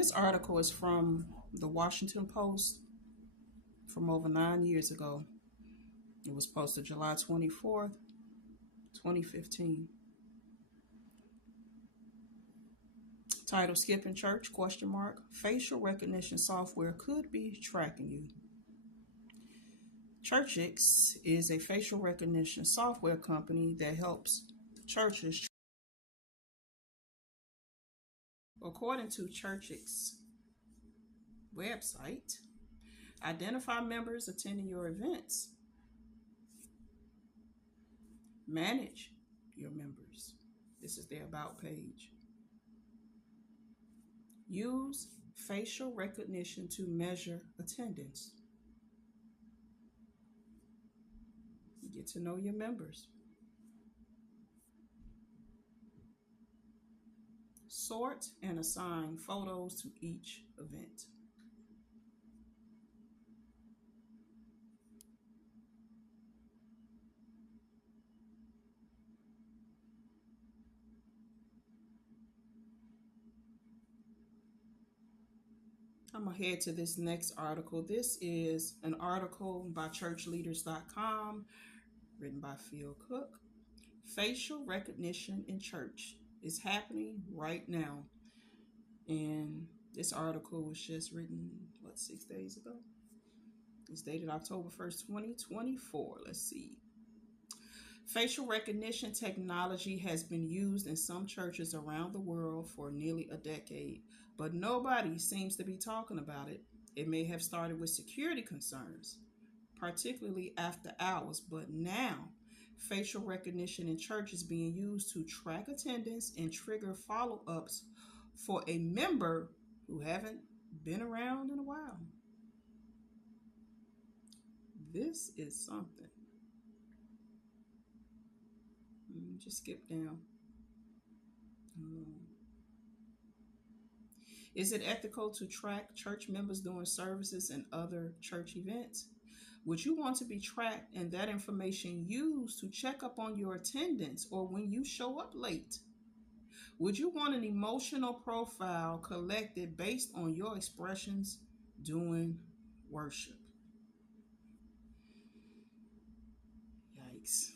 This article is from the Washington Post from over 9 years ago. It was posted July 24th, 2015. Title: Skipping Church? Question mark. Facial recognition software could be tracking you. Churchix is a facial recognition software company that helps churches. According to Churchix website, identify members attending your events, manage your members. This is their about page. Use facial recognition to measure attendance. Get to know your members. Sort and assign photos to each event. I'm going to head to this next article. This is an article by churchleaders.com, written by Phil Cook. Facial recognition in church is happening right now. And this article was just written, 6 days ago? It's dated October 1st, 2024. Let's see. Facial recognition technology has been used in some churches around the world for nearly a decade, but nobody seems to be talking about it. It may have started with security concerns, particularly after hours, but now facial recognition in church is being used to track attendance and trigger follow-ups for a member who haven't been around in a while. This is something. Just skip down. Is it ethical to track church members during services and other church events? Would you want to be tracked and that information used to check up on your attendance or when you show up late? Would you want an emotional profile collected based on your expressions during worship? Yikes.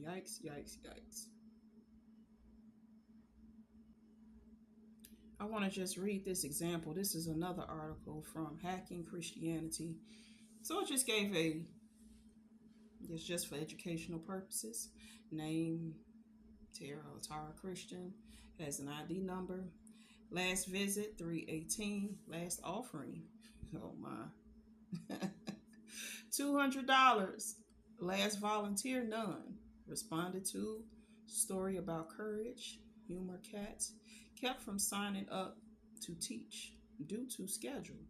Yikes, yikes, yikes. I want to just read this example. This is another article from Hacking Christianity. So it just gave it's just for educational purposes. Name, Tara Christian, has an ID number. Last visit, 318. Last offering, oh my. $200. Last volunteer, none. Responded to story about courage, humor cats. Kept from signing up to teach due to schedule.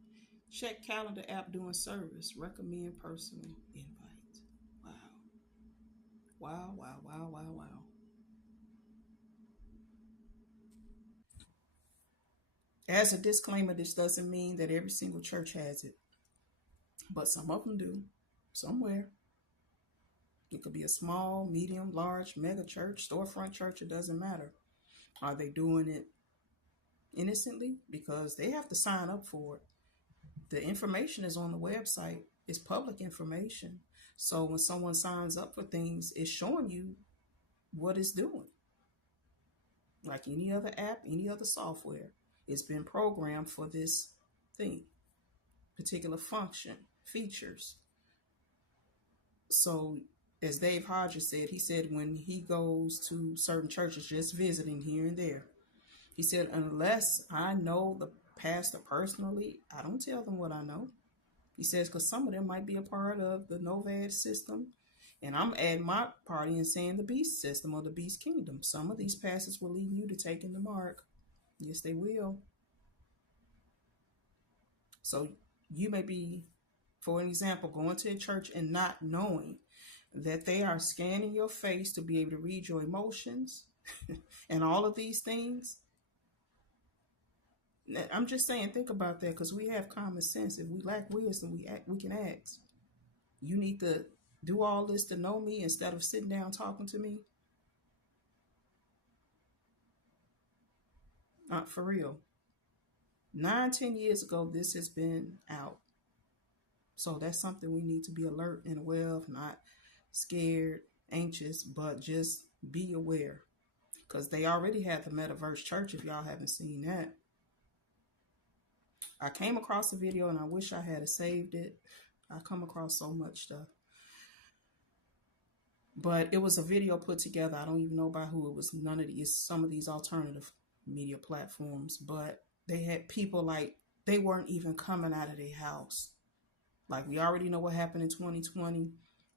Check calendar app during service. Recommend personal invite. Wow. Wow, wow, wow, wow, wow. As a disclaimer, this doesn't mean that every single church has it, but some of them do, somewhere. It could be a small, medium, large, mega church, storefront church, it doesn't matter. Are they doing it innocently? Because they have to sign up for it. The information is on the website. It's public information. So when someone signs up for things, it's showing you what it's doing. Like any other app, any other software, it's been programmed for this thing, particular function, features. So as Dave Hodges said, he said when he goes to certain churches, just visiting here and there, he said, unless I know the pastor personally, I don't tell them what I know. He says, because some of them might be a part of the Novad system, and I'm adding my party and saying the beast system or the beast kingdom. Some of these pastors will lead you to taking the mark. Yes, they will. So you may be, for an example, going to a church and not knowing that they are scanning your face to be able to read your emotions and all of these things. I'm just saying, think about that, because we have common sense. If we lack wisdom, we can ask. You need to do all this to know me instead of sitting down talking to me. For real. 9, 10 years ago, this has been out. So that's something we need to be alert and aware of, not scared, anxious, but just be aware. Because they already had the Metaverse Church, if y'all haven't seen that. I came across a video and I wish I had saved it. I come across so much stuff. But it was a video put together. I don't even know by who. It was none of these, some of these alternative media platforms. But they had people like, they weren't even coming out of their house. Like, we already know what happened in 2020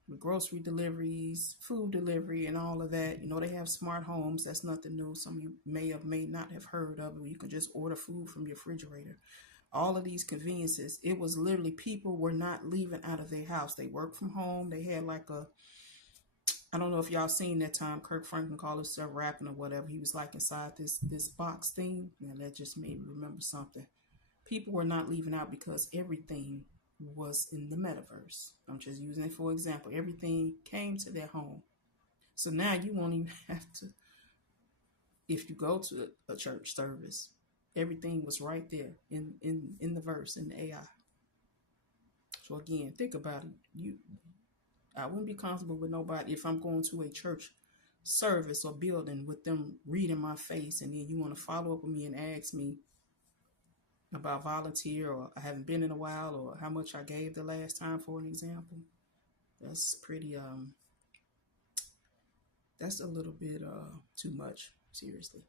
with grocery deliveries, food delivery, and all of that. You know, they have smart homes. That's nothing new. Some of you may not have heard of it. You can just order food from your refrigerator. All of these conveniences, it was literally people were not leaving out of their house. They worked from home. They had like a, I don't know if y'all seen that time Kirk Franklin called himself rapping or whatever. He was like inside this box thing. And that just made me remember something. People were not leaving out because everything was in the metaverse. I'm just using it for example. Everything came to their home. So now you won't even have to, if you go to a church service, everything was right there in the verse, in the AI. So again, think about it. I wouldn't be comfortable with nobody if I'm going to a church service or building with them reading my face, and then you want to follow up with me and ask me about volunteer, or I haven't been in a while, or how much I gave the last time, for an example. That's pretty that's a little bit too much, seriously.